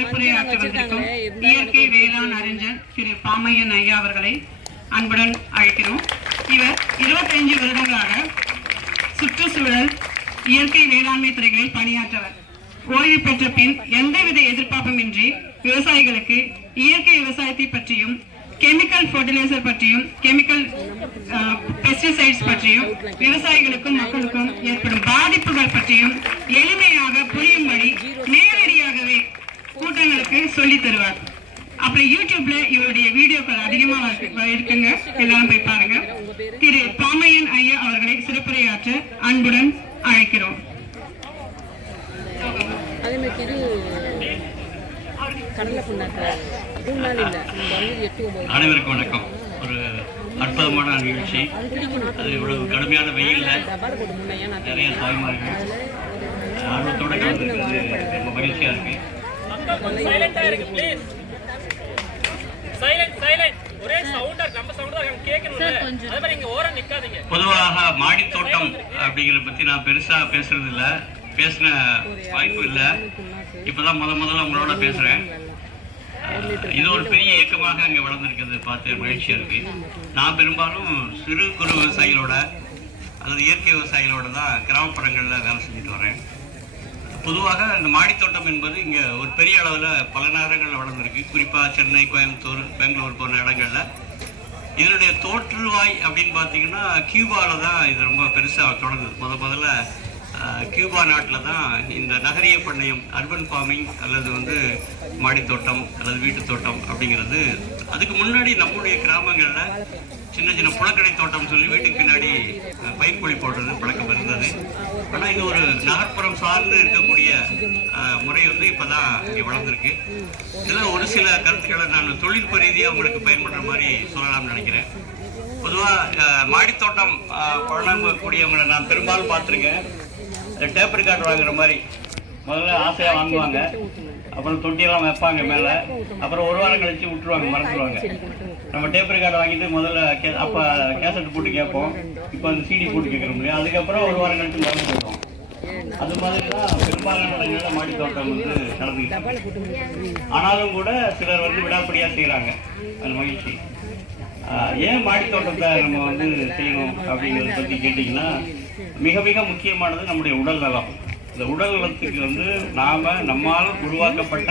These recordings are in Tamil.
சிறப்புரையாற்ற வந்திருக்கும் இயற்கை வேளாண் அறிஞர் திரு பாமையன் ஐயா அவர்களை அன்புடன் அழைக்கிறோம். இவர் 25 வருடங்களாக சுற்றுச்சூழல் இயற்கை வேளாண்மை துறைகளில் பணியாற்றவர். ஓய்வு பெற்ற பின் எந்தவித எதிர்பார்ப்புமின்றி விவசாயிகளுக்கு இயற்கை விவசாயத்தை பற்றியும் கெமிக்கல் ஃபர்டிலைசர் பற்றியும் கெமிக்கல் பெஸ்டிசைட்ஸ் பற்றியும் விவசாயிகளுக்கும் மக்களுக்கும் ஏற்படும் பாதிப்புகள் பற்றியும் எளிமையாக புரியும்படி நேரடியாகவே கூட்டங்களுக்கு சொல்லி தருவார். அப்புறம் யூடியூப்ல இவருடைய வீடியோக்கள் அதிகமா இருக்குங்க, எல்லாரும் போய் பாருங்க. திரு பாமையன் ஐயா அவர்களை சிறப்புரையாற்ற அன்புடன் அழைக்கிறோம். அனைவருக்கும் வணக்கம். ஒரு அற்புதமான நிகழ்ச்சி. அது இவ்வளவு கடுமையான வெயில்ல நிறைய தாய்மார்கள் ஆர்வத்தோட கலந்துருக்கிறது ரொம்ப மகிழ்ச்சியா இருக்கு. பொதுவாக மாடி தோட்டம் அப்படிங்கிறத பத்தி நான் பெருசா பேசுறது இல்ல, பேசின வாய்ப்பு இல்லை. இப்பதான் முதல்ல உங்களோட பேசுறேன். இது ஒரு பெரிய இயக்கமாக அங்கே வளர்ந்துருக்கிறது பார்த்து மகிழ்ச்சியா இருக்கு. நான் பெரும்பாலும் சிறு குறு விவசாயிகளோட அல்லது இயற்கை விவசாயிகளோட தான் கிராமப்புறங்களில் வேலை செஞ்சுட்டு வரேன். பொதுவாக இந்த மாடித்தோட்டம் என்பது இங்கே ஒரு பெரிய அளவில் பல நகரங்களில் வளர்ந்துருக்கு. குறிப்பாக சென்னை, கோயம்புத்தூர், பெங்களூர் போன்ற இடங்களில் இதனுடைய தோற்றுவாய் அப்படின்னு பார்த்தீங்கன்னா கியூபாவில் தான் இது ரொம்ப பெருசாக தொடங்குது. முதல்ல கியூபா நாட்டில் தான் இந்த நகரிய பண்ணையம், அர்பன் ஃபார்மிங் அல்லது மாடித்தோட்டம் அல்லது வீட்டு தோட்டம் அப்படிங்கிறது. அதுக்கு முன்னாடி நம்முடைய கிராமங்களில் சின்ன சின்ன புழக்கடை தோட்டம் சொல்லி வீட்டுக்கு பின்னாடி பயிர்கொழி போடுறது பழக்கம் இருந்தது. ஆனால் இது ஒரு நகர்ப்புறம் சார்ந்து இருக்கக்கூடிய முறை இப்போ தான் இங்கே வளர்ந்துருக்கு. இதில் ஒரு சில கருத்துக்களை நான் தொழில்நுட்ப ரீதியாக உங்களுக்கு பயன்படுற மாதிரி சொல்லலாம்னு நினைக்கிறேன். பொதுவாக மாடித்தோட்டம் வழங்கக்கூடியவங்களை நான் பெரும்பாலும் பார்த்துருக்கேன். டேப் ரெக்கார்டு வாங்குற மாதிரி முதல்ல ஆசையாக வாங்குவாங்க, அப்புறம் தொட்டியெல்லாம் வைப்பாங்க மேலே, அப்புறம் ஒரு வாரம் கழிச்சு விட்டுருவாங்க, மறந்துடுவாங்க. நம்ம டேப் ரெக்கார்டு வாங்கிட்டு முதல்ல அப்போ கேசட் போட்டு கேட்போம், இப்போ அந்த சிடி போட்டு கேட்குற முடியும். அதுக்கப்புறம் ஒரு வாரம் கழிச்சு மறந்து போட்டோம். அது மாதிரி தான் பெரும்பாலான இடங்களில் மாடித்தோட்டம் நடந்துக்கிட்டு. ஆனாலும் கூட சிலர் விடாப்படியாக செய்கிறாங்க. அது மகிழ்ச்சி. ஏன் மாடித்தோட்டத்தை நம்ம செய்யணும் அப்படிங்கிறத பற்றி கேட்டிங்கன்னா, மிக மிக முக்கியமானது நம்முடைய உடல் நலம். இந்த உடல் நலத்துக்கு நம்மால் உருவாக்கப்பட்ட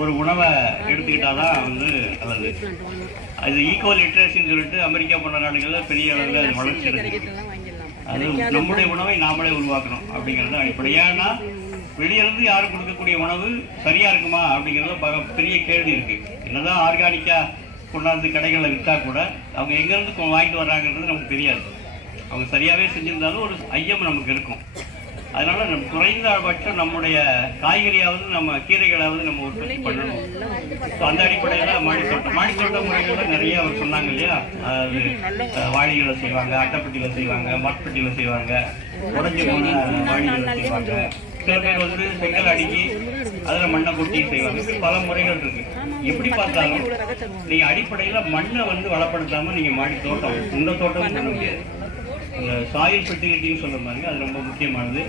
ஒரு உணவை எடுத்துக்கிட்டாதான் நல்லது. அது ஈகோ லிட்ரேசின்னு சொல்லிட்டு அமெரிக்கா போன்ற நாடுகளில் பெரிய அளவில் அது வளர்ச்சி இருக்கு. அது நம்முடைய உணவை நாமளே உருவாக்கணும் அப்படிங்கிறது அடிப்படை. ஏன்னா வெளியிருந்து யாரும் கொடுக்கக்கூடிய உணவு சரியா இருக்குமா அப்படிங்கிறத பெரிய கேள்வி இருக்கு. என்னதான் ஆர்கானிக்கா கொண்டாந்து கடைகளில் விற்றா கூட அவங்க எங்கேருந்து வாங்கிட்டு வர்றாங்கிறது நமக்கு தெரியாது. அவங்க சரியாகவே செஞ்சுருந்தாலும் ஒரு ஐயம் நமக்கு இருக்கும். அதனால் நம்ம குறைந்தபட்சம் நம்முடைய காய்கறியாவது நம்ம கீரைகளாவது நம்ம உற்பத்தி பண்ணணும். ஸோ அந்த அடிப்படையில் மாடித்தோட்ட முறைகளில் நிறைய அவர் சொன்னாங்க இல்லையா. அதாவது வாழிகளில் செய்வாங்க, அட்டைப்பட்டியில் செய்வாங்க, மரப்பட்டியில் செய்வாங்க, உடஞ்சி போன வாழிகளில் செய்வாங்க. சில பேர் செங்கல் அடுக்கி அதில் மண்ணை கொட்டி செய்வாங்க. பல முறைகள் இருக்கு. எப்படி பார்த்தாலும் நீங்கள் அடிப்படையில் மண்ணை வளப்படுத்தாமல் நீங்கள் மாடி தோட்டம் இந்த தோட்டம் பண்ண முடியாது. அந்த சாயில் ஃபெர்டிலிட்டின்னு சொல்கிற மாதிரி அது ரொம்ப முக்கியமானது.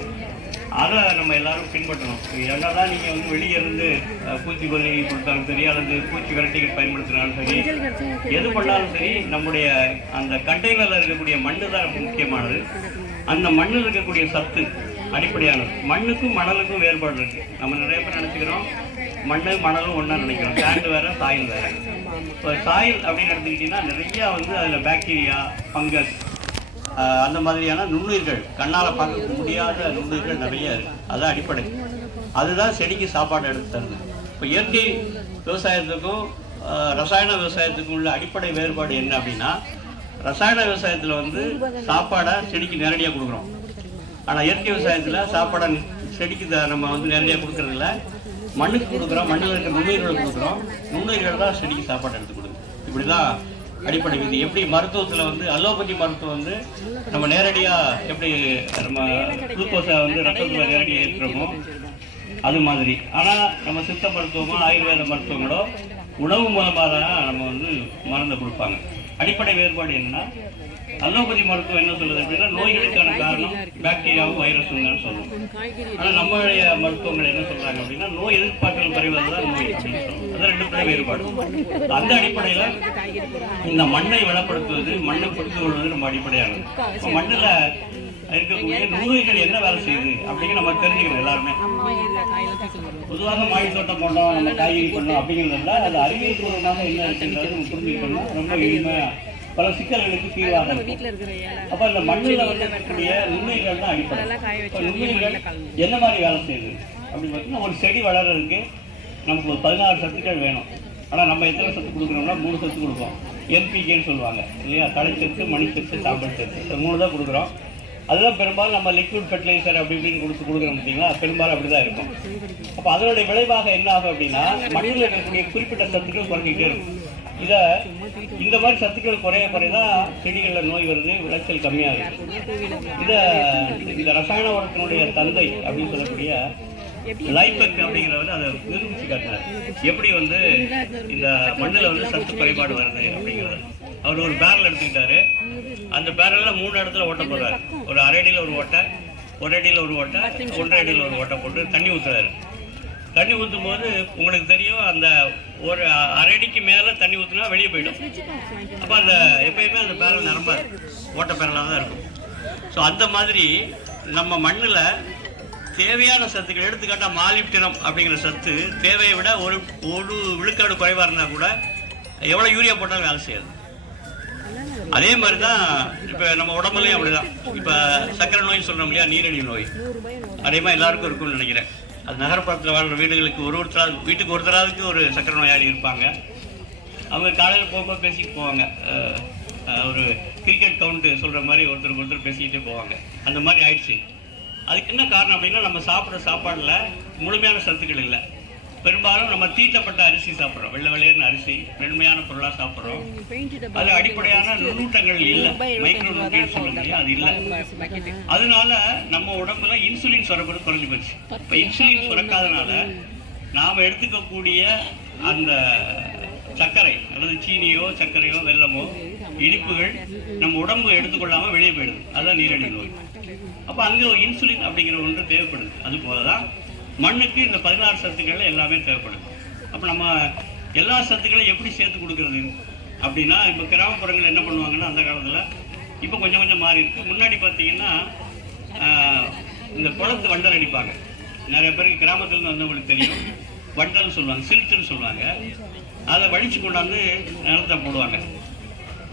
அதை நம்ம எல்லாரும் பின்பற்றணும். என்னதான் நீங்கள் வெளியே இருந்து பூச்சிக்கொல்லி கொடுத்தாலும் சரி, அல்லது பூச்சி விரட்டிகள் பயன்படுத்தினாலும் சரி, எது பண்ணாலும் சரி, நம்முடைய அந்த கண்டெய்னரில் இருக்கக்கூடிய மண்ணு தான் ரொம்ப முக்கியமானது. அந்த மண்ணில் இருக்கக்கூடிய சத்து அடிப்படையானது. மண்ணுக்கும் மணலுக்கும் வேறுபாடு இருக்குது. நம்ம நிறைய பேர் நினச்சிக்கிறோம் மண்ணு மணலும் ஒன்றா நினைக்கிறோம். சாண்டு வேறு, சாயில் வேறு. இப்போ சாயில் அப்படின்னு எடுத்துக்கிட்டிங்கன்னா நிறையா அதில் பாக்டீரியா, ஃபங்கஸ், அந்த மாதிரியான நுண்ணுயிர்கள், கண்ணால் பார்க்க முடியாத நுண்ணுயிர்கள் நிறைய இருக்குது. அதுதான் அடிப்படை. அதுதான் செடிக்கு சாப்பாடு எடுத்து தருது. இப்போ இயற்கை விவசாயத்துக்கும் ரசாயன விவசாயத்துக்கும் உள்ள அடிப்படை வேறுபாடு என்ன அப்படின்னா, ரசாயன விவசாயத்தில் சாப்பாடை செடிக்கு நேரடியாக கொடுக்குறோம். ஆனால் இயற்கை விவசாயத்தில் சாப்பாடை செடிக்கு நம்ம நேரடியாக கொடுக்கறதில்ல, மண்ணுக்கு கொடுக்குறோம். மண்ணில் இருக்கிற நுண்ணுயிர்கள் கொடுக்குறோம். நுண்ணுயிர்கள் தான் செடிக்கு சாப்பாடு எடுத்து கொடுக்குறோம். இப்படி தான் அடிப்படை விதி. எப்படி மருத்துவத்தில் அலோபதி மருத்துவம் நம்ம நேரடியாக எப்படி நம்ம குளுக்கோஸை ரத்தத்தில் நேரடியாக ஏற்றுறோமோ அது மாதிரி. ஆனால் நம்ம சித்த மருத்துவமோ ஆயுர்வேத மருத்துவங்களோ உணவு மூலமாக தான் நம்ம மருந்தை கொடுப்பாங்க. அடிப்படை வேறுபாடு என்னன்னா, அலோபதி மருத்துவம் என்ன சொல்லுது அப்படின்னா நோய்களுக்கான காரணம் பாக்டீரியாவும் வைரஸும் தான் சொல்லுவோம். ஆனால் நம்மளுடைய மருத்துவங்கள் என்ன சொல்றாங்க அப்படின்னா நோய் எதிர்ப்பாற்றல் குறைவது தான் நோய் அப்படின்னு சொல்லுவோம். அது ரெண்டு பேரும் வேறுபாடு. அந்த அடிப்படையில் இந்த மண்ணை வளப்படுத்துவது, மண்ணை புரிந்து கொள்வது நம்ம அடிப்படையானது. இப்போ மண்ணில் இருக்கக்கூடிய நுண்ணுயிர்கள் என்ன வேலை செய்யுது அப்படின்னு நம்ம தெரிஞ்சுக்கணும் எல்லாருமே. பொதுவாக மாடி தோட்டம் போட்டோம், நம்ம காய்கறி பண்ணோம் அப்படிங்கிறதுல அது அறிவியல் பூர்வமாக என்ன இருக்குன்றது நம்ம புரிஞ்சுக்கணும்னா ரொம்ப எளிமையா பல சிக்கல்களுக்கு தீர்வாக இருக்கும். அப்போ இந்த மண்ணில் இருக்கக்கூடிய நுண்ணுயிர்கள் தான் அடிப்படை. இப்போ நுண்ணுயிர்கள் என்ன மாதிரி வேலை செய்யுது அப்படின்னு பார்த்தீங்கன்னா, ஒரு செடி வளர்றதுக்கு நமக்கு ஒரு 16 சத்துக்கள் வேணும். ஆனால் நம்ம எத்தனை சத்து கொடுக்குறோம்னா 3 சத்து கொடுப்போம். என்பிகேன்னு சொல்லுவாங்க இல்லையா, தழைச்சத்து, மணிச்சத்து, சாம்பல் சத்து, 3 தான் கொடுக்குறோம். அதெல்லாம் பெரும்பாலும் நம்ம லிக்விட் ஃபெர்டிலைசர் அப்படி இப்படின்னு கொடுக்குறோம் பார்த்தீங்களா, பெரும்பாலும் அப்படி தான் இருக்கும். அப்போ அதனுடைய விளைவாக என்ன ஆகும் அப்படின்னா மண்ணில் இருக்கக்கூடிய குறிப்பிட்ட சத்துக்கள் குறைஞ்சிக்கிட்டே இருக்கும். இந்த மாதிரி சத்துக்கள் குறையதான் செடிகளில் நோய் வருது, விளைச்சல் கம்மியாகுது. இந்த ரசாயன உரத்தினுடைய தந்தை அப்படின்னு சொல்லக்கூடிய லைபெக் அப்படிங்கிறவர் அதை நிரூபிச்சு காட்டினார். எப்படி இந்த மண்ணில் சத்து குறைபாடு வருது அப்படிங்கிறது. அவர் ஒரு பேரல் எடுத்துக்கிட்டாரு. அந்த பேரல்ல 3 இடத்துல ஓட்ட போடுறாரு. ஒரு அரை அடியில் ஒரு ஓட்டை, 1 அடியில் ஒரு ஓட்டை, 1.5 அடியில் ஒரு ஓட்டை போட்டு தண்ணி ஊற்றுறாரு. தண்ணி ஊற்றும் போது உங்களுக்கு தெரியும், அந்த ஒரு அரை அடிக்கு மேலே தண்ணி ஊற்றினா வெளியே போயிடும். அப்போ அந்த எப்பயுமே அந்த பேரல் நிரம்பாது, ஓட்ட பேரலாக தான் இருக்கும். ஸோ அந்த மாதிரி நம்ம மண்ணில் தேவையான சத்துக்கள், எடுத்துக்காட்டால் மாலிப்டினம் அப்படிங்கிற சத்து தேவையை விட ஒரு விழுக்காடு குறைவாக இருந்தால் கூட எவ்வளோ யூரியா போட்டாலும் வேலை செய்யாது. அதே மாதிரி தான் இப்போ நம்ம உடம்புலையும் அப்படிதான். இப்போ சர்க்கரை நோய் சொல்கிறோம் இல்லையா, நீரிழிவு நோய், அதே மாதிரி எல்லாருக்கும் இருக்கும்னு நினைக்கிறேன். அது நகரப்புறத்தில் வாழ்கிற வீடுகளுக்கு வீட்டுக்கு ஒருத்தராவுக்கு ஒரு சர்க்கரை நோயாளி இருப்பாங்க. அவங்க காலையில் போகும்போது பேசிட்டு போவாங்க. ஒரு கிரிக்கெட் கவுண்ட்டு சொல்கிற மாதிரி ஒருத்தருக்கு ஒருத்தர் பேசிக்கிட்டே போவாங்க. அந்த மாதிரி ஆயிடுச்சு. அதுக்கு என்ன காரணம் அப்படின்னா, நம்ம சாப்பிட்ற சாப்பாடில் முழுமையான சத்துக்கள் இல்லை. பெரும்பாலும் நம்ம தீட்டப்பட்ட அரிசி சாப்பிட்றோம், வெள்ளை வெள்ளையர்னு அரிசி, மென்மையான பொருளாக சாப்பிட்றோம். அது அடிப்படையான நுண்ணூட்டங்கள் இல்லை, மைக்ரோ நியூட்ரியன்ஸ் சொல்லுங்க, அது இல்லை. அதனால நம்ம உடம்புல இன்சுலின் சுரப்பது குறைஞ்சி போச்சு. இப்போ இன்சுலின் சுரக்காதனால நாம் எடுத்துக்கக்கூடிய அந்த சர்க்கரை அல்லது சீனியோ சர்க்கரையோ வெல்லமோ இனிப்புகள் நம்ம உடம்பு எடுத்துக்கொள்ளாமல் வெளியே போயிடுது. அதுதான் நீரிழிவு நோய். அப்போ அங்கே இன்சுலின் அப்படிங்கிற ஒன்று தேவைப்படுது. அது போல தான் மண்ணுக்கு இந்த 16 சத்துக்கள் எல்லாமே தேவைப்படுது. அப்போ நம்ம எல்லா சத்துக்களையும் எப்படி சேர்த்து கொடுக்கறது அப்படின்னா, இப்போ கிராமப்புறங்கள் என்ன பண்ணுவாங்கன்னா, அந்த காலத்தில் இப்போ கொஞ்சம் கொஞ்சம் மாறி இருக்கு. முன்னாடி பார்த்தீங்கன்னா இந்த குளத்து வண்டல் அடிப்பாங்க. நிறைய பேருக்கு கிராமத்துலேருந்து வந்தவங்களுக்கு தெரியும், வண்டல்னு சொல்லுவாங்க, சில்ட்டுன்னு சொல்லுவாங்க. அதை வடித்து கொண்டாந்து நிலத்தை போடுவாங்க.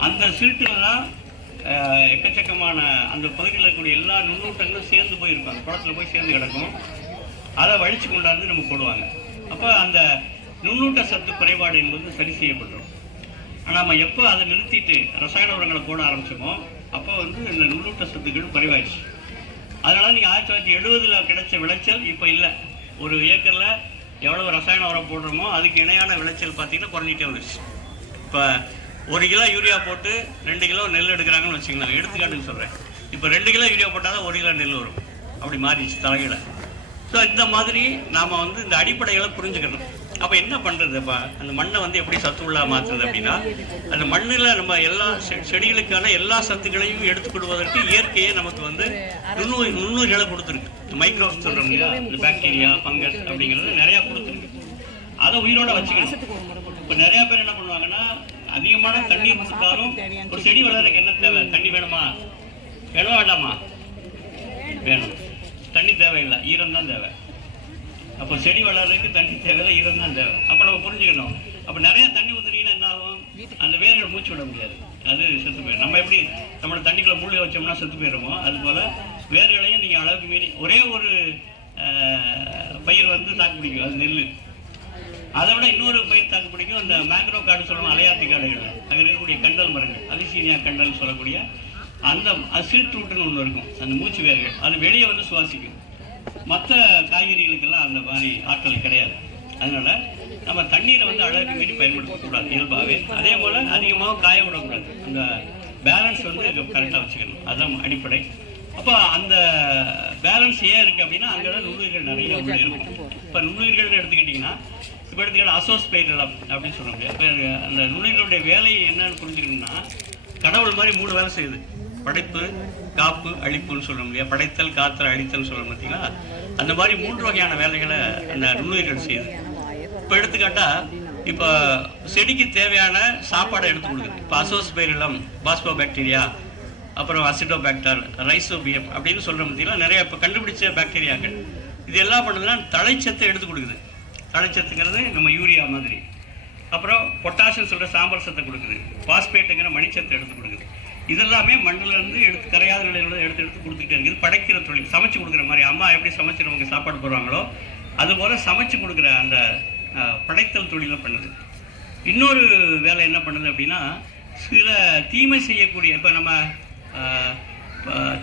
அந்த சில்ட்டில் தான் எக்கச்சக்கமான அந்த பகுதியில் இருக்கக்கூடிய எல்லா நுண்ணூட்டங்களும் சேர்ந்து போயிருப்பாங்க, குளத்தில் போய் சேர்ந்து கிடக்கும். அதை வழித்து கொண்டாந்து நம்ம போடுவாங்க. அப்போ அந்த நுண்ணூட்ட சத்து குறைபாடு என்பது சரி செய்யப்பட்டுரும். ஆனால் நம்ம எப்போ அதை நிறுத்திட்டு ரசாயன உரங்களை போட ஆரம்பிச்சோமோ அப்போ இந்த நுண்ணூட்ட சத்துக்கள் குறைவாயிடுச்சு. அதனால நீங்கள் 1970 கிடைச்ச விளைச்சல் இப்போ இல்லை. ஒரு ஏக்கரில் எவ்வளோ ரசாயன உரம் போடுறோமோ அதுக்கு இணையான விளைச்சல் பார்த்தீங்கன்னா குறைஞ்சிட்டே வந்துடுச்சு. இப்போ 1 கிலோ யூரியா போட்டு 2 கிலோ நெல் எடுக்கிறாங்கன்னு வச்சுக்கலாம், எடுத்துக்காட்டுன்னு சொல்கிறேன். இப்போ 2 கிலோ யூரியா போட்டால் தான் 1 கிலோ நெல் வரும். அப்படி மாறிடுச்சு தலைகீழ. ஸோ இந்த மாதிரி நாம் இந்த அடிப்படைகளை புரிஞ்சுக்கணும். அப்போ என்ன பண்ணுறது, இப்போ அந்த மண்ணை எப்படி சத்துள்ளா மாற்றுறது அப்படின்னா, அந்த மண்ணில் நம்ம எல்லா செடிகளுக்கான எல்லா சத்துக்களையும் எடுத்துக்கொள்வதற்கு இயற்கையே நமக்கு நுண்ணுயிர்களை கொடுத்துருக்கு. மைக்ரோஸ் சொல்கிறோம் இல்லையா, இந்த பாக்டீரியா, ஃபங்கஸ் அப்படிங்கிறது நிறையா கொடுத்துருக்கு. அதை உயிரோட வச்சுக்கணும். இப்போ நிறையா பேர் என்ன பண்ணுவாங்கன்னா, அதிகமான தண்ணி கொடுத்தாலும் ஒரு செடி வளர்றதுக்கு என்ன தேவை, தண்ணி வேணுமா, வேண்டாமா, வேணும். தண்ணி தேவையில்லை, ஈரம் தான் தேவை. அப்போ செடி வளர்றதுக்கு தண்ணி தேவையில்லை, ஈரம் தான் தேவை. அப்போ நம்ம புரிஞ்சுக்கணும். அப்போ நிறைய தண்ணி ஊற்றுனீங்கன்னா என்ன ஆகும், அந்த வேர்கள் மூச்சு விட முடியாது, அது செத்து போயிடும். நம்ம எப்படி நம்மளோட தண்ணிக்குள்ள மூழ்கி வச்சோம்னா செத்து போயிடுமோ, அதுபோல் வேர்களையும் நீங்கள் அளவுக்கு மீறி ஒரே ஒரு பயிர் தாக்கு பிடிக்கும், அது நெல். அதை விட இன்னொரு பயிர் தாக்கு பிடிக்கும், அந்த மேக்ரோ காடு சொல்லுவோம், அலையாத்தி காடுகள், அங்கே இருக்கக்கூடிய கண்டல் மரங்கள், அலிசீனியா கண்டல் சொல்லக்கூடிய அந்த சில்ட் ரூட்டுன்னு ஒன்று இருக்கும், அந்த மூச்சு வேர்கள், அது வெளியே சுவாசிக்கும். மற்ற காய்கறிகளுக்கெல்லாம் அந்த மாதிரி ஆட்கள் கிடையாது. அதனால நம்ம தண்ணீரை அளவுக்கு மீறி பயன்படுத்தக்கூடாது இயல்பாகவே. அதே போல் அதிகமாக காய விடக்கூடாது. அந்த பேலன்ஸ் கரெக்டாக வச்சுக்கணும், அதுதான் அடிப்படை. அப்போ அந்த பேலன்ஸ் ஏன் இருக்குது அப்படின்னா, அங்கே தான் நுண்ணுயிர்கள் நிறைய உள்ள இருக்கும். இப்போ நுண்ணுயிர்கள் எடுத்துக்கிட்டிங்கன்னா, இப்போ எடுத்துக்கிட்ட அசோஸ்பைரலம் அப்படின்னு சொல்ல முடியாது. அந்த நுண்ணுயிர்களுடைய வேலை என்னன்னு புரிஞ்சுக்கணும்னா, கடவுள் மாதிரி 3 வேலை செய்யுது. படைப்பு, காப்பு, அழிப்புன்னு சொல்கிறோம் இல்லையா? படைத்தல், காத்தல், அழித்தல் சொல்கிறோம் பார்த்தீங்களா? அந்த மாதிரி 3 வகையான வேலைகளை அந்த நுண்ணுயிர்கள் செய்யுது. இப்போ எடுத்துக்காட்டா, இப்போ செடிக்கு தேவையான சாப்பாடை எடுத்து கொடுக்குது. இப்போ அசோஸ்பைரிலம், பாஸ்போபாக்டீரியா, அப்புறம் அசிடோபாக்டர், ரைசோபியம் அப்படின்னு சொல்கிறோம் பார்த்தீங்களா? நிறைய இப்போ கண்டுபிடிச்ச பாக்டீரியாக்கள் இது எல்லாம் பண்ணுதுன்னா தழைச்சத்தை எடுத்து கொடுக்குது. தழைச்சத்துங்கிறது நம்ம யூரியா மாதிரி. அப்புறம் பொட்டாசியம் சொல்கிற சாம்பல் சத்தை கொடுக்குது. பாஸ்பேட்டுங்கிற மணிச்சத்தை எடுத்து கொடுக்குது. இதெல்லாமே மண்ணிலேருந்து எடுத்து கரையாத நிலையில எடுத்து கொடுத்துக்கிட்டே இருக்குது. படைக்கிற தொழில், சமைச்சு கொடுக்குற மாதிரி அம்மா எப்படி சமைச்சு நமக்கு சாப்பாடு போடுறாங்களோ அதுபோல் சமைச்சு கொடுக்குற அந்த படைத்தல் தொழிலை பண்ணுது. இன்னொரு வேலை என்ன பண்ணுது அப்படின்னா, சில தீமை செய்யக்கூடிய, இப்போ நம்ம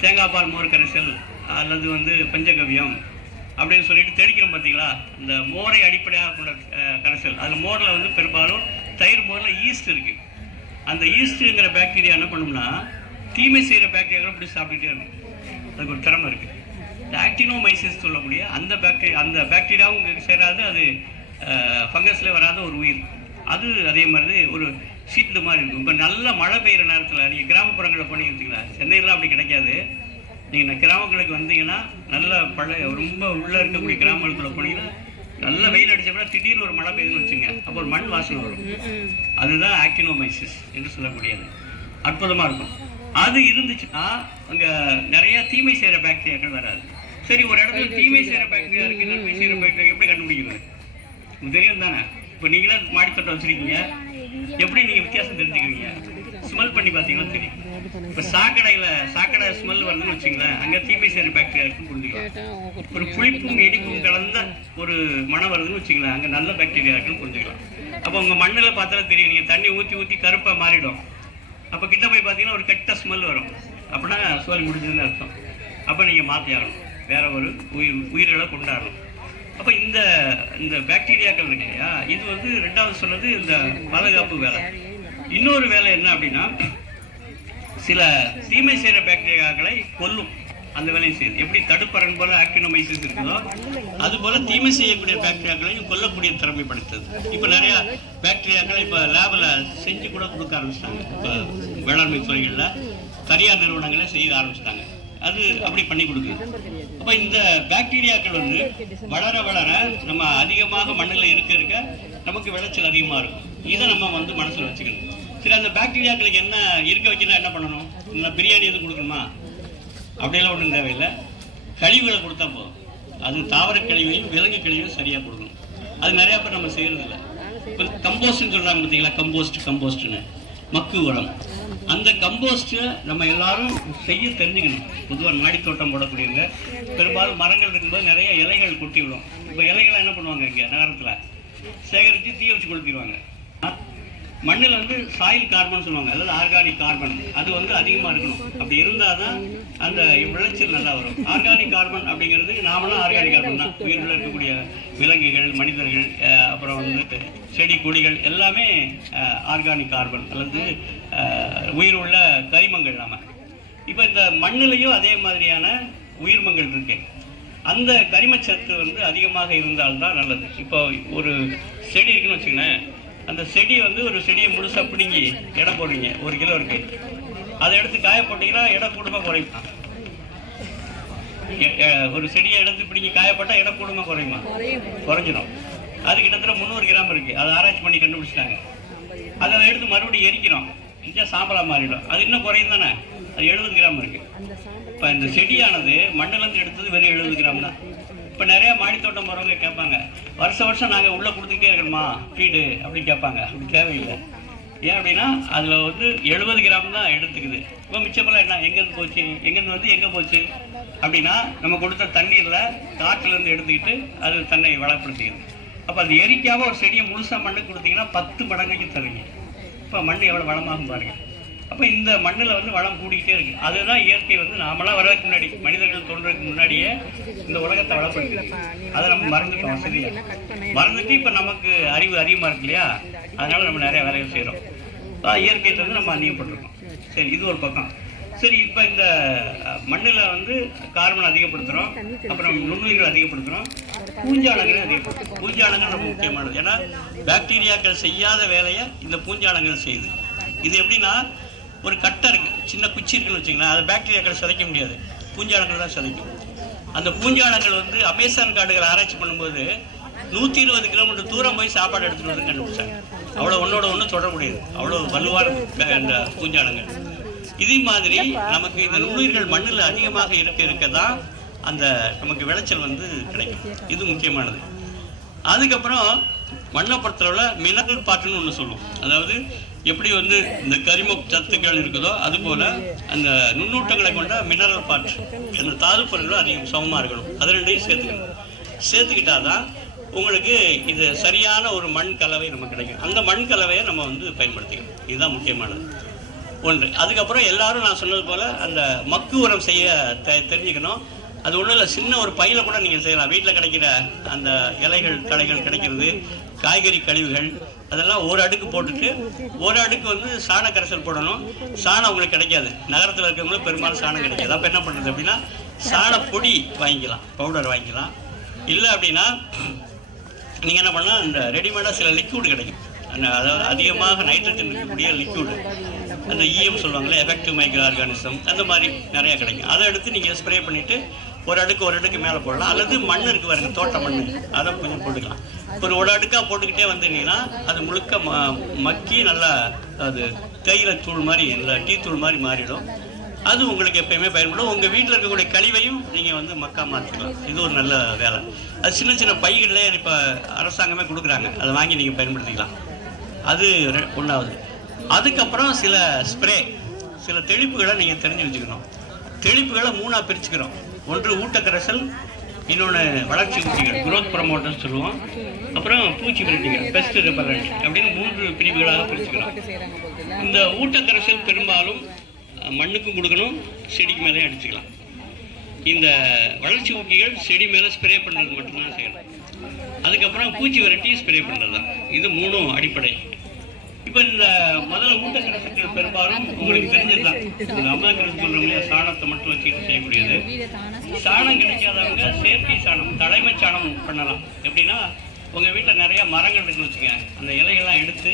தேங்காய் பால் மோர் கரைசல் அல்லது பஞ்சகவ்யம் அப்படின்னு சொல்லிட்டு தெளிக்கிறோம் பார்த்தீங்களா? இந்த மோரை அடிப்படையாக கொண்ட கரைசல். அதில் மோரில் பெரும்பாலும் தயிர் மோரில் ஈஸ்ட் இருக்குது. அந்த ஈஸ்ட்டுங்கிற பாக்டீரியா என்ன பண்ணும்னா தீமை செய்கிற பாக்டீரியாக்களை இப்படி சாப்பிட்டுட்டே இருக்கும். அதுக்கு ஒரு திறமை இருக்குது. இந்த ஆக்டினோமைசிஸ் சொல்லக்கூடிய அந்த பாக்டீரியாவும் இங்கே சேராது. அது ஃபங்கஸில் வராத ஒரு உயிர். அது அதே மாதிரி ஒரு சீட்டு மாதிரி இருக்கும். இப்போ நல்ல மழை பெய்கிற நேரத்தில் நீங்கள் கிராமப்புறங்களில் போனீங்கன்னா, சென்னையிலாம் அப்படி கிடைக்காது. நீங்கள் கிராமங்களுக்கு வந்தீங்கன்னா நல்ல ரொம்ப உள்ளே இருக்கக்கூடிய கிராமங்களுக்குள்ள போனீங்கன்னா நல்ல வெயில் அடித்தப்போ திடீர்னு ஒரு மழை பெய்யுதுன்னு வச்சுங்க, அப்போ ஒரு மண் வாசனை வரும். அதுதான் ஆக்டினோமைசிஸ் என்று சொல்லக்கூடியது. அற்புதமாக இருக்கும். அது இருந்துச்சுன்னா அங்கே நிறைய தீமை செய்கிற பாக்டீரியாக்கள் வராது. சரி, ஒரு இடத்துல தீமை செய்கிற பாக்டீரியா இருக்குது, நன்மை செய்கிற பாக்டீரியா எப்படி கண்டுபிடிக்கிறது? தெரியும் தானே? இப்போ நீங்களே மாடித்தோட்டம் வச்சுருக்கீங்க, எப்படி நீங்கள் வித்தியாசம் தெரிஞ்சுக்குவீங்க? ஸ்மெல் பண்ணி பார்த்தீங்கன்னா தெரியும். இப்போ சாக்கடை ஸ்மெல் வருதுன்னு வச்சுங்களேன், அங்கே தீமை செய்கிற பாக்டீரியா இருக்குன்னு புரிஞ்சுக்கலாம். ஒரு புளிப்பும் இனிப்பும் கலந்த ஒரு மனம் வருதுன்னு வச்சுங்களேன், அங்கே நல்ல பாக்டீரியா இருக்குன்னு புரிஞ்சுக்கலாம். அப்போ உங்கள் மண்ணில் பார்த்தாலும் தெரியும். நீங்கள் தண்ணி ஊற்றி கருப்பாக மாறிடும். அப்போ கிட்ட போய் பார்த்தீங்கன்னா ஒரு கெட்ட ஸ்மெல் வரும். அப்படின்னா சோலி முடிஞ்சதுன்னு அர்த்தம். அப்போ நீங்கள் மாற்றி ஆகணும், வேற ஒரு உயிர்களை கொண்டாடணும். அப்போ இந்த பாக்டீரியாக்கள் இருக்கு இல்லையா, இது 2வது சொன்னது இந்த பாதுகாப்பு வேலை. இன்னொரு வேலை என்ன அப்படின்னா, சில தீமை செய்கிற பாக்டீரியாக்களை கொல்லும். அந்த வேலையை செய்யுது. எப்படி தடுப்பறன் போல ஆக்டினோமைசிஸ் இருக்குதோ அதுபோல தீமை செய்யக்கூடிய பாக்டீரியாக்களையும் கொல்லக்கூடிய திறமை படுத்தது. இப்போ நிறைய பாக்டீரியாக்களை இப்போ லேபில் செஞ்சு கூட கொடுக்க ஆரம்பிச்சிட்டாங்க. இப்போ வேளாண்மை துறைகளில் தனியார் நிறுவனங்களை செய்ய ஆரம்பிச்சிட்டாங்க. அது அப்படி பண்ணி கொடுக்குது. அப்போ இந்த பாக்டீரியாக்கள் வளர வளர நம்ம அதிகமாக மண்ணில் இருக்க நமக்கு விளைச்சல் அதிகமாக இருக்கும். இதை நம்ம மனசில் வச்சுக்கணும். சரி, அந்த பாக்டீரியாக்களுக்கு என்ன இருக்க வைக்கணும், என்ன பண்ணணும்? இல்லை பிரியாணி எதுவும் கொடுக்கணுமா? அப்படியெல்லாம் ஒன்றும் தேவையில்லை. கழிவுகளை கொடுத்தா போதும். அது தாவர கழிவையும் விலங்கு கழிவையும் சரியாக கொடுக்கணும். அது நிறையா பேர் நம்ம செய்கிறதில்ல. இப்போ கம்போஸ்ட்னு சொல்கிறாங்க பார்த்தீங்களா? கம்போஸ்ட்னு மக்கு உரம். அந்த கம்போஸ்ட்டை நம்ம எல்லாரும் செய்ய தெரிஞ்சுக்கணும். பொதுவாக மாடித்தோட்டம் போடக்கூடியவங்க பெரும்பாலும் மரங்கள் இருக்கும்போது நிறைய இலைகள் கொட்டி விடும். இப்போ இலைகளை என்ன பண்ணுவாங்க, இங்கே நகரத்தில் சேகரித்து தீ வச்சு கொளுத்திடுவாங்க. மண்ணில் சாயில் கார்பன் சொல்லுவாங்க, அதாவது ஆர்கானிக் கார்பன். அது அதிகமாக இருக்கணும். அப்படி இருந்தால் தான் அந்த விளைச்சல் நல்லா வரும். ஆர்கானிக் கார்பன் அப்படிங்கிறது நாமளும் ஆர்கானிக் கார்பன் தான். உயிரில் இருக்கக்கூடிய விலங்குகள், மனிதர்கள், அப்புறம் செடி கொடிகள் எல்லாமே ஆர்கானிக் கார்பன் அல்லது உயிர் உள்ள கரிமங்கள். நாம இப்போ இந்த மண்ணிலையும் அதே மாதிரியான உயிர்மங்கள் இருக்கு. அந்த கரிமச்சத்து அதிகமாக இருந்தால்தான் நல்லது. இப்போ ஒரு செடி இருக்குன்னு வச்சுக்கோங்களேன், அந்த செடி ஒரு செடியை முழுசாக பிடுங்கி எடை போடுறீங்க, 1 கிலோ இருக்கு, அதை எடுத்து காய போட்டிங்கன்னா எடை கூடுமா குறையுமா? ஒரு செடியை எடுத்து பிடிங்கி காயப்பட்டால் எடை கூடுமா குறையுமா? குறைஞ்சிடும். அது கிட்டத்தட்ட 300 கிராம் இருக்குது. அதை ஆராய்ச்சி பண்ணி கண்டுபிடிச்சிட்டாங்க. அதை எடுத்து மறுபடியும் எரிக்கிறோம், செஞ்சால் சாம்பலாக மாறிடும். அது இன்னும் குறையும் தானே? அது 70 கிராம் இருக்குது. இப்போ இந்த செடியானது மண்ணிலேருந்து எடுத்தது வெறும் 70 கிராம் தான். இப்போ நிறைய மாடித்தோட்டம் போகிறவங்க கேட்பாங்க, வருஷம் நாங்கள் உள்ளே கொடுத்துக்கிட்டே இருக்கணுமா ஃபீடு அப்படின்னு கேட்பாங்க. அப்படி தேவையில்லை. ஏன் அப்படின்னா அதில் 70 கிராம் தான் எடுத்துக்குது. இப்போ மிச்சமெல்லாம் என்ன எங்கேருந்து போச்சு, எங்கே போச்சு அப்படின்னா நம்ம கொடுத்த தண்ணீரில் காற்றுலேருந்து எடுத்துக்கிட்டு அது தன்னை வளப்படுத்திக்குது. அப்போ அது எரிக்காமல் ஒரு செடியை முழுசாக மண்ணுக்கு கொடுத்தீங்கன்னா 10 மடங்குக்கு தருவீங்க. இப்போ மண் எவ்வளோ வளமாகும் பாருங்கள். அப்போ இந்த மண்ணில் வளம் கூடிக்கிட்டே இருக்குது. அதுதான் இயற்கை நாமெல்லாம் வர்றதுக்கு முன்னாடி, மனிதர்கள் தோன்றதுக்கு முன்னாடியே இந்த உலகத்தை வளப்படுத்துது. அதை நம்ம மறந்துட்டோம். சரியா மறந்துட்டு இப்போ நமக்கு அறிவு அதிகமாக இருக்கு இல்லையா, அதனால நம்ம நிறைய வேலைகள் செய்கிறோம். இயற்கையை நம்ம அந்நியப்பட்டிருக்கோம். சரி, இது ஒரு பக்கம். சரி, இப்போ இந்த மண்ணில் கார்பன் அதிகப்படுத்துகிறோம், அப்புறம் நுண்ணுயிர்கள் அதிகப்படுத்துகிறோம், பூஞ்சாலங்களை அதிகப்படுத்துகிறோம். பூஞ்சாலங்கள் ரொம்ப முக்கியமானது. ஏன்னா பாக்டீரியாக்கள் செய்யாத வேலையை இந்த பூஞ்சாலங்கள் செய்யுது. இது எப்படின்னா, ஒரு கட்டை இருக்குது, சின்ன குச்சி இருக்குன்னு வச்சுங்களேன், அதை பாக்டீரியாக்களை சிதைக்க முடியாது, பூஞ்சானங்கள் தான் சிதைக்கும். அந்த பூஞ்சானங்கள் வந்து அமேசான் காடுகளை ஆராய்ச்சி பண்ணும்போது 120 கிலோமீட்டர் தூரம் போய் சாப்பாடு எடுத்துகிட்டு வந்து கண்டுபிடிச்சாங்க. அவ்வளோ ஒன்றோட ஒன்று தொடரக்கூடியது, அவ்வளோ வலுவான இந்த பூஞ்சானங்கள். இதே மாதிரி நமக்கு இந்த நுண்ணுயிர்கள் மண்ணில் அதிகமாக இருக்க தான் அந்த நமக்கு விளைச்சல் வந்து கிடைக்கும். இது முக்கியமானது. அதுக்கப்புறம் மண்ணை பொறுத்தளவில் மினரல் பாட்டுன்னு ஒன்று சொல்லுவோம். அதாவது எப்படி வந்து இந்த கரிம சத்துக்கள் இருக்குதோ அதுபோல் அந்த நுண்ணூட்டங்களை கொண்ட மினரல் பாட்டு, அந்த தாது பொருள்களும் அதிகம் சமமாக இருக்கணும். அது ரெண்டையும் சேர்த்துக்கிட்டால் தான் உங்களுக்கு இது சரியான ஒரு மண் கலவை நமக்கு கிடைக்கும். அந்த மண் கலவையை நம்ம வந்து பயன்படுத்திக்கணும். இதுதான் முக்கியமானது ஒன்று. அதுக்கப்புறம் எல்லாரும் நான் சொன்னது போல் அந்த மக்கு உரம் செய்ய தெரிஞ்சுக்கணும். அது ஒன்றும் இல்லை, சின்ன ஒரு பையில் கூட நீங்கள் செய்யலாம். வீட்டில் கிடைக்கிற அந்த இலைகள் களைகள் கிடைக்கிறது, காய்கறி கழிவுகள், அதெல்லாம் ஒரு அடுக்கு போட்டுட்டு ஒரு அடுக்கு வந்து சாண கரைசல் போடணும். சாணம் உங்களுக்கு கிடைக்காது, நகரத்தில் இருக்கிறவங்களும் பெரும்பாலும் சாணம் கிடைக்காது. அப்போ என்ன பண்ணுறது அப்படின்னா சாண பொடி வாங்கிக்கலாம், பவுடர் வாங்கிக்கலாம். இல்லை அப்படின்னா நீங்கள் என்ன பண்ணால் இந்த ரெடிமேடாக சில லிக்யூடு கிடைக்கும். அதாவது அதிகமாக நைட்ரஜன் இருக்கக்கூடிய லிக்யூடு, அந்த இஎம் சொல்லுவாங்களே, எஃபெக்டிவ் மைக்ரோ ஆர்கானிசம், அந்த மாதிரி நிறையா கிடைக்கும். அதை எடுத்து நீங்கள் ஸ்ப்ரே பண்ணிவிட்டு ஒரு அடுக்கு மேலே போடலாம். அல்லது மண் இருக்குது பாருங்க, தோட்ட மண், அதை கொஞ்சம் போட்டுக்கலாம். ஒரு அடுக்காக போட்டுக்கிட்டே வந்தீங்கன்னா அது முழுக்க மக்கி நல்லா அது தேயிலை தூள் மாதிரி, இல்லை டீ தூள் மாதிரி மாறிடும். அது உங்களுக்கு எப்பயுமே பயன்படும். உங்கள் வீட்டில் இருக்கக்கூடிய கழிவையும் நீங்கள் வந்து மக்கா மாற்றிக்கலாம். இது ஒரு நல்ல வேலை. அது சின்ன சின்ன பைகளிலே இப்போ அரசாங்கமே கொடுக்குறாங்க, அதை வாங்கி நீங்கள் பயன்படுத்திக்கலாம். அது ஒன்றாவது. அதுக்கப்புறம் சில ஸ்ப்ரே, சில தெளிப்புகளை நீங்கள் தெரிஞ்சு வச்சுக்கணும். தெளிப்புகளை 3ஆக பிரிச்சுக்கிறோம். ஒன்று ஊட்டக்கரைசல், இன்னொன்று வளர்ச்சி ஊட்டிகள், குரோத் ப்ரமோட்டர்ஸ் சொல்லுவோம், அப்புறம் பூச்சி விரட்டிகள், பெஸ்ட் ரெப்பலண்ட் அப்படின்னு 3 பிரிவுகளாக பிரிச்சுக்கிறோம். இந்த ஊட்டக்கரைசல் பெரும்பாலும் மண்ணுக்கும் கொடுக்கணும், செடிக்கு மேலே அடிச்சுக்கலாம். இந்த வளர்ச்சி ஊக்கிகள் செடி மேலே ஸ்ப்ரே பண்ணுறது மட்டும்தான் செய்யணும். அதுக்கப்புறம் பூச்சி விரட்டி ஸ்ப்ரே பண்ணுறது தான். இது 3ம் அடிப்படை. இப்போ இந்த முதல்ல ஊட்டக்கரைசல்கள் பெரும்பாலும் உங்களுக்கு தெரிஞ்சதுதான். இந்த அமிலக்கரைசல் சொல்கிறவங்களே சாணத்தை மட்டும் வச்சுக்கிட்டு செய்யக்கூடியது. சாணம் கிடைக்காதவங்க செயற்கை சாணம், தலைமை சாணம் பண்ணலாம். எப்படின்னா உங்கள் வீட்டில் நிறையா மரங்கள் இருக்குன்னு வச்சுங்க, அந்த இலைகள்லாம் எடுத்து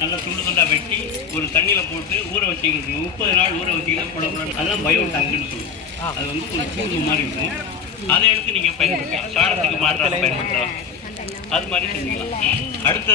நல்லா துண்டு துண்டாக வெட்டி ஒரு தண்ணியில் போட்டு ஊற வச்சுக்கிட்டு 30 நாள் ஊற வச்சுக்கிட்டு போடக்கூடாது. அதெல்லாம் பயோ டங்குன்னு சொல்லுவோம். அது வந்து ஒரு கூடு மாதிரி இருக்கும். அதை எடுத்து நீங்கள் பயன்படுத்தலாம், சாணத்துக்கு மாற்றாக பயன்படுத்தலாம். அது மாதிரி செஞ்சுக்கலாம். அடுத்தது